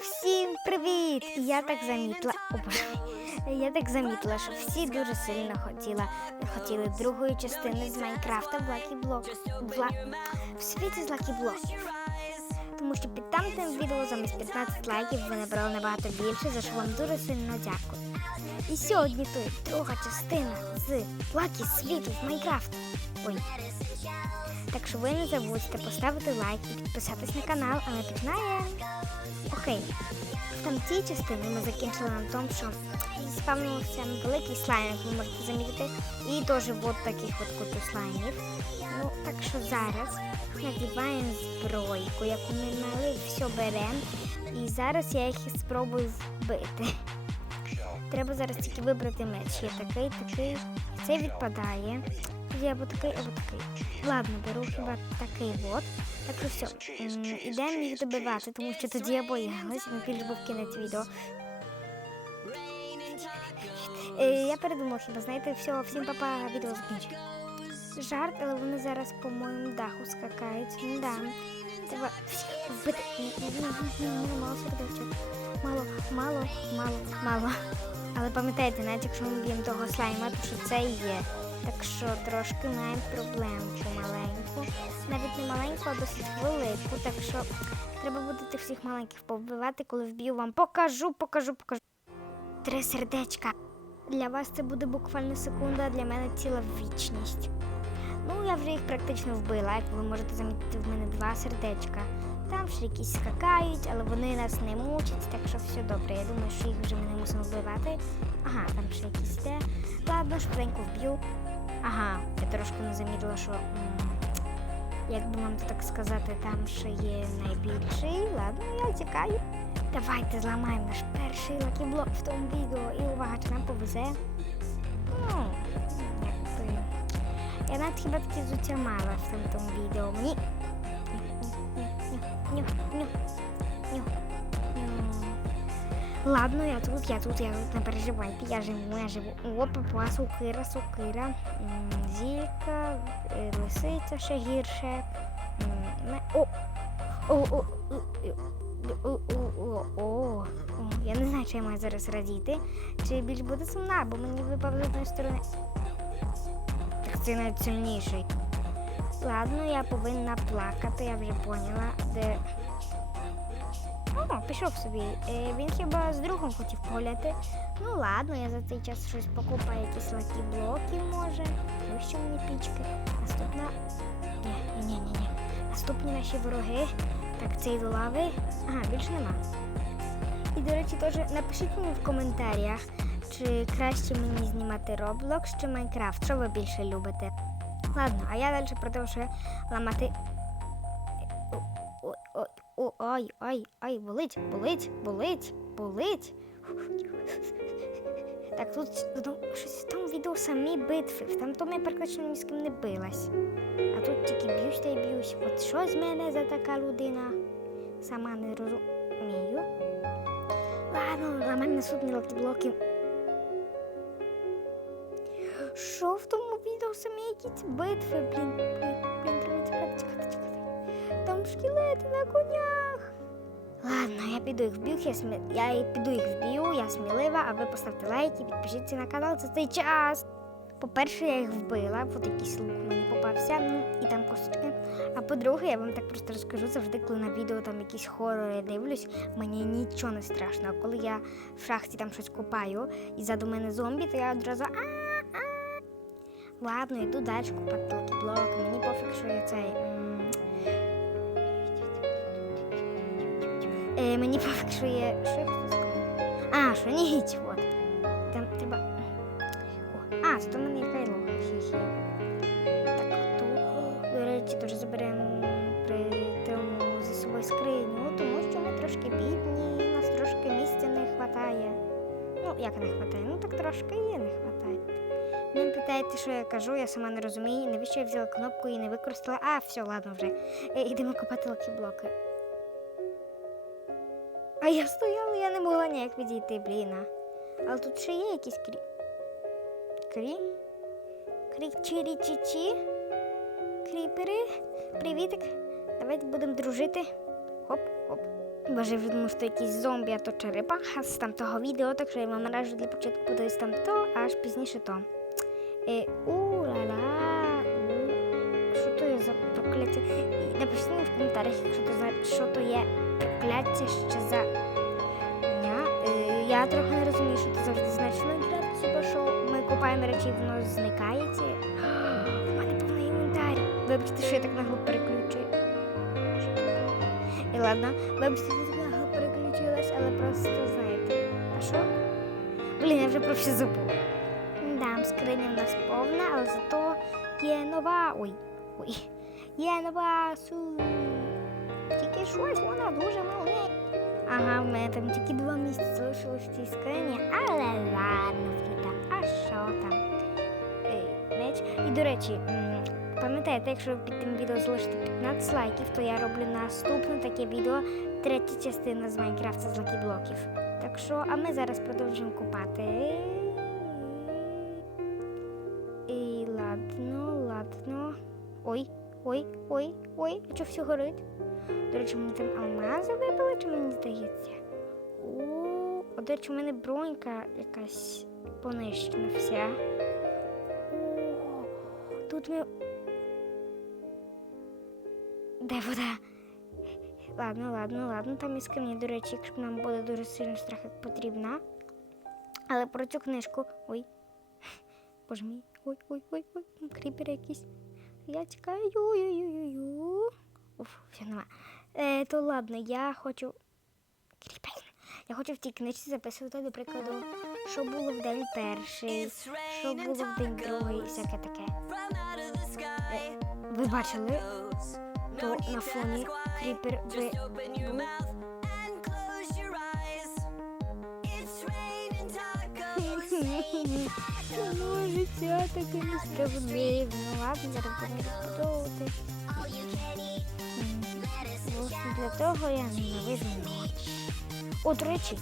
Всім привіт! Я так замітила. Я так замітила, що всі дуже сильно хотіла, хотіли другої частини з Майнкрафта в Блок. Бла... В, світі з Лакі Блоків. Тому що під тамтим відео замість 15 лайків ви набрали набагато більше, за що вам дуже сильно дякую. І сьогодні тут друга частина з Lucky світу в Майнкрафт. Ой. Так що ви не забудьте поставити лайк і підписатись на канал, а ми починаємо. Окей. В там тій частині ми закінчили на тому, що спавнився великий слайм, як ви можете замітити, і теж от таких от кучу слаймів. Ну, так що зараз надіваємо збройку, яку ми мали, все беремо. І зараз я їх спробую вбити. Треба зараз тільки вибрати меч. Є такий, такий. Цей відпадає. Є або такий, або такий. Ладно, беру хіба такий от. Так що все. Ідемо їх добивати, тому що тоді я боялась, більш був кінець відео. Е, Я передумала, хіба знаєте, все, всім папа відео закінчу. Жарт, але вони зараз по моєму даху скакають. Ну да. Треба всіх вбити. Мало, мало, мало, мало. Але пам'ятайте, навіть якщо ми б'ємо того слайма, то що це і є. Так що трошки маємо проблемку маленьку. Навіть не маленьку, а досить велику. Так що треба буде тих всіх маленьких повбивати, коли вб'ю вам. Покажу, покажу, покажу. Три сердечка. Для вас це буде буквально секунда, а для мене ціла вічність. Ну, я вже їх практично вбила, як ви можете замітити, в мене два сердечка. Там ще якісь скакають, але вони нас не мучать, так що все добре. Я думаю, що їх вже ми не мусимо вбивати. Ага, там ще якісь йде. Ладно, швиденько вб'ю. Ага, я трошки не замітила, що. Як би вам так сказати, там ще є найбільший. Ладно, я тікаю. Давайте зламаємо наш перший лакіблок в тому відео. І увага, чи нам повезе. Ну, якби. Я навіть хіба такі зуття мала в тому відео. Мені. Ню, ню, ню, ню. Ладно, я тут, я тут, я тут, не переживайте, я живу, я живу. О, Опа, сукира, сукира, зілька, е, лисиця ще гірше. О! О, о, о, о, о, о, о, о. Я не знаю, чи я маю зараз радіти, чи більш буде сумна, бо мені випав з одної сторони. Так це навіть сильніший. Ладно, я повинна плакати, я вже поняла, де. О, пішов собі. Е, він хіба з другом хотів погуляти. Ну ладно, я за цей час щось покупаю, якісь лакі блоки, може. Що мені пічки. Наступна. Ні, ні, ні, ні. Наступні наші вороги. Так, цей до лави. Ага, більше нема. І, до речі, теж напишіть мені в коментарях, чи краще мені знімати Roblox чи Minecraft, що ви більше любите. Ладно, а я далі продовжую ламати. Ой, ой, ой, болить, болить, болить, болить. Так, тут ну, щось тому відео самі битви. Там тому я практично ні з ким не билась. А тут тільки б'юсь та й б'юсь. От що з мене за така людина? Сама не розумію. Ладно, ламаємо наступні лакіблоки. Що в тому відео самі якісь битви, блін, блін, блін, треба чекати, чекати, чекати. Там шкілети на конях. Ладно, я піду їх вб'ю, я, смі... я піду їх вб'ю, я смілива, а ви поставте лайк і підпишіться на канал за цей час. По-перше, я їх вбила, от якийсь лук мені попався, ну і там косточки. А по-друге, я вам так просто розкажу завжди, коли на відео там якісь хорори дивлюсь, мені нічого не страшно. А коли я в шахті там щось копаю і ззаду мене зомбі, то я одразу а-а. Ладно, йду далі купати блок. Мені пофіг, що я цей. Е, мені пофіг, що є. Що я сказати? А, що ніч, от. Там треба. А, то в мене є кайло. Так, то, до речі, теж заберемо при тому за собою скриню, тому що ми трошки бідні, нас трошки місця не вистачає. Ну, як не вистачає? Ну так трошки є, не вистачає. Ви не питаєте, що я кажу, я сама не розумію, навіщо я взяла кнопку і не використала. А, все, ладно вже. Е, Йдемо копати лакіблоки. А я стояла, я не могла ніяк відійти, блін. Але тут ще є якісь крі. Крі? Крі чирі чі чі Кріпери. Привітик. Давайте будемо дружити. Хоп, хоп. Боже, я вже думаю, що якийсь зомбі, а то черепаха з там того відео, так що я вам раджу для початку подивитися там то, аж пізніше то. Е, у-ла-ла, у. Що то є за прокляття? Напишіть мені в коментарях, якщо то знаєте, що то є прокляття ще за дня. Е, я трохи не розумію, що це завжди на грати, типа, що ми купаємо речі, воно зникається. У мене повний інвентар. Вибачте, що я так нагло переключую. І ладно, вибачте, що я так нагло переключилась, але просто знаєте. А що? Блін, я вже про все забула. Скриня в нас повна, але зато є нова. Ой, ой. Є нова су. Тільки щось вона дуже маленька. Ага, в мене там тільки два місяці залишилось в цій скрині, але ладно, вже. А що там? Ей, меч. І до речі, пам'ятаєте, якщо ви під тим відео залишите 15 лайків, то я роблю наступне таке відео, третя частина з Майнкрафта з лакіблоків. Так що, а ми зараз продовжуємо купати. Ой, ой, ой, ой, а що все горить? До речі, мені там алмази випали, чи мені здається? О, до речі, у мене бронька якась понищена вся. О, тут ми. Де вода? Ладно, ладно, ладно, там і скриня, до речі, якщо нам буде дуже сильно страх, як потрібна. Але про цю книжку. Ой. Боже мій. Ой, ой, ой, ой, кріпер якийсь. Я тікаю. Ой-ой-ой-ой. Уф, все нема. Е, то ладно, я хочу. Я хочу в тій книжці записувати, до прикладу, що було в день перший, що було в день другий, і всяке таке. Е, ви бачили, то на фоні кріпер ви був. Чому життя таке несправедливе? Ну ладно, зараз будемо. Для того я ненавижу ночі. О, речі,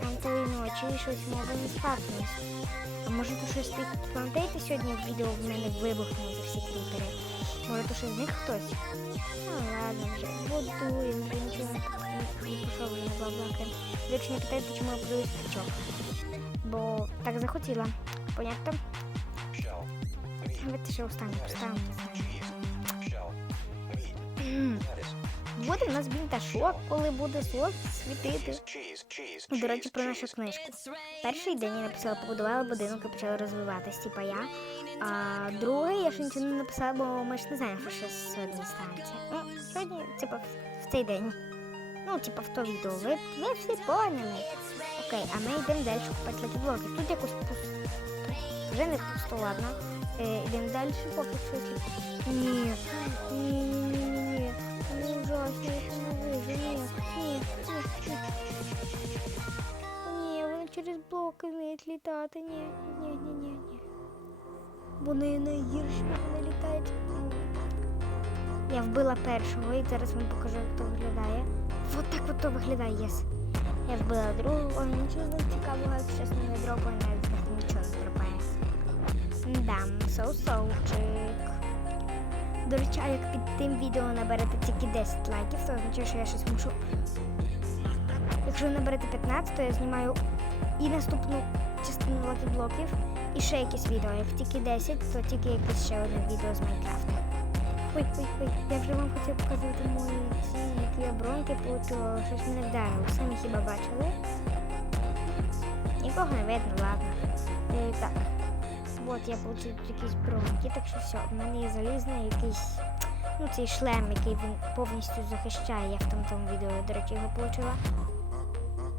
там тої ночі щось могло не спатись. А може то щось ти пам'ятаєте сьогодні в відео в мене вибухнуло за всі кріпери? Може то щось з них хтось? Ну ладно, вже будуємо, вже нічого не пішов на баблаки. До не питайте, чому я будую стачок. Бо так захотіла. Понятно? Давайте ще останнє поставимо. Буде в нас бінташок, коли буде сонце світити. До речі, про нашу книжку. Перший день я написала, побудувала будинок і почала розвиватись, типа я. А другий я ще нічого не написала, бо ми ж не знаємо, що ще сьогодні станеться. Ну, сьогодні, типа, в, в цей день. Ну, типа, в то відео. Ви, ви всі поняли. Окей, а ми йдемо далі купати лакіблоки. Тут якось пусто. Вже не пусто, ладно. Е, йдемо далі, поки щось. Ні, ні, ні, ні, ні, ні. Не ужасно, я ненавижу. Ні, ні, ні, ні. Вони через блоки вміють літати. Ні, ні, ні, ні, ні. Вони найгірші, вони літають. Я вбила першого і зараз вам покажу, як то виглядає. Вот так от то виглядає, єс. Я вбила другого, нічого не цікавого, чесно, не дропає, навіть нічого не дропає. Дам, соу-соучик. До речі, а як під тим відео наберете тільки 10 лайків, то означає, що я щось мушу. Якщо наберете 15, то я знімаю і наступну частину лакіблоків, і ще якесь відео. Як тільки 10, то тільки якесь ще одне відео з Майнкрафту. Ой, ой, ой, я вже вам хотів показати мої ці, які я броньки получила, щось мене вдарило. Самі хіба бачили? Нікого не видно, ладно. Е, так. От я получив якісь броньки, так що все, в мене є залізний якийсь, ну цей шлем, який він повністю захищає. Я в тому відео, до речі, його получила.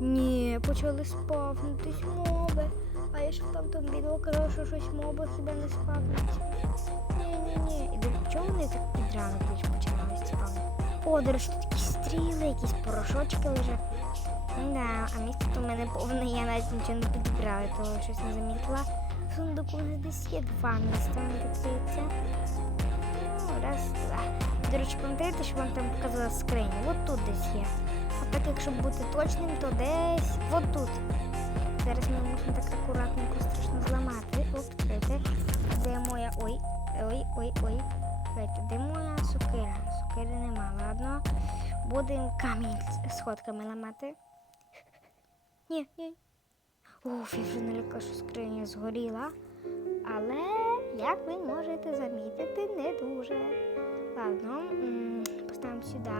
Ні, почали спавнитись моби. А я в там тому відео казала, що щось моби хіба не спавнить. Ні-ні-ні. До вони так під ранок ніч починали тут якісь стріли, якісь порошочки лежать. Да, а місце то в мене повне, я навіть нічого не підібрала, то щось не замітила. В сундуку вже десь є два міста, мені здається. Ну, раз, два. До речі, пам'ятаєте, що вам там показала скриню? От тут десь є. А так, якщо бути точним, то десь от тут. Зараз ми можемо так акуратненько страшно зламати. Оп. Де моя. Ой, ой, ой, ой. Чекайте, де моя сукира? Сукири нема, ладно. будемо камінь сходками ламати. Ні, ні. Уф, я вже налякав, що скриня згоріла. Але, як ви можете замітити, не дуже. Ладно, поставимо сюди.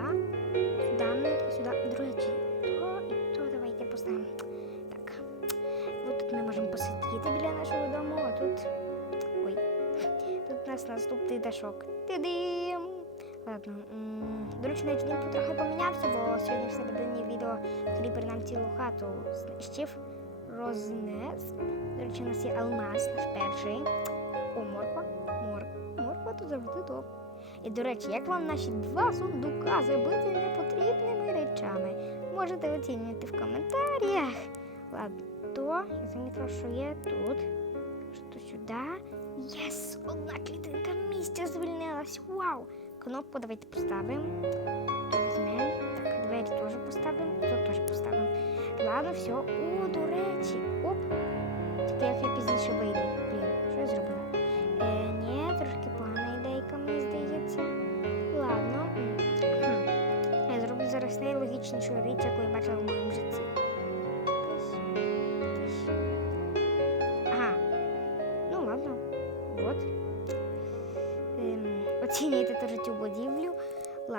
Сюди, сюди. До речі, то і то давайте поставимо. Так. От тут ми можемо посидіти біля нашого дому, а тут. Нас наступний дашок. Ти-дим! Ладно. м, До речі, навіть він потрохи помінявся, бо сьогодні в середині відео кріпер нам цілу хату знищив, рознес. До речі, у нас є алмаз, наш перший. О, морква, морква, морква тут завжди топ. І до речі, як вам наші два сундука забити непотрібними речами? Можете оцінювати в коментарях. Ладно, то я замітила, що є тут. Що сюди. Єс! Одна клітинка місця звільнилась. Вау! Кнопку давайте поставимо. Візьмемо. Так, двері теж поставимо. Тут теж поставимо. Ладно, все. О, до речі. Оп. Тільки як я пізніше вийду. Блін, що я зробила? Е, ні, трошки погана ідейка, мені здається. Ладно. Я зроблю зараз найлогічнішу річ, яку я бачила в моєму житті.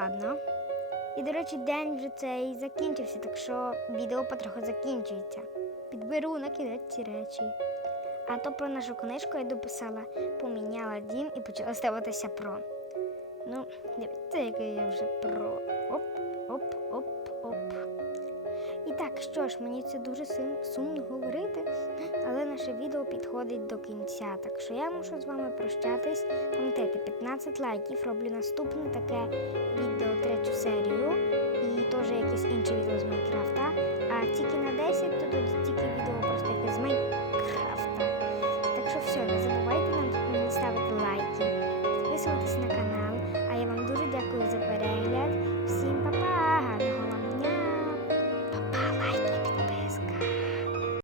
Ладно. І, до речі, день вже цей закінчився, так що відео потроху закінчується. Підберу на кінець ці речі. А то про нашу книжку я дописала, поміняла дім і почала ставитися про. Ну, дивіться, який я вже про. Оп, оп, оп, оп. Так, що ж, мені це дуже сумно говорити, але наше відео підходить до кінця. Так що я мушу з вами прощатись. Пам'ятайте, 15 лайків роблю наступне таке відео, третю серію, і теж якесь інше відео з Майнкрафта. А тільки на 10, то тоді тільки відео просто яке з Майнкрафта. Так що все, не забувайте нам ставити лайки, підписуватись на канал.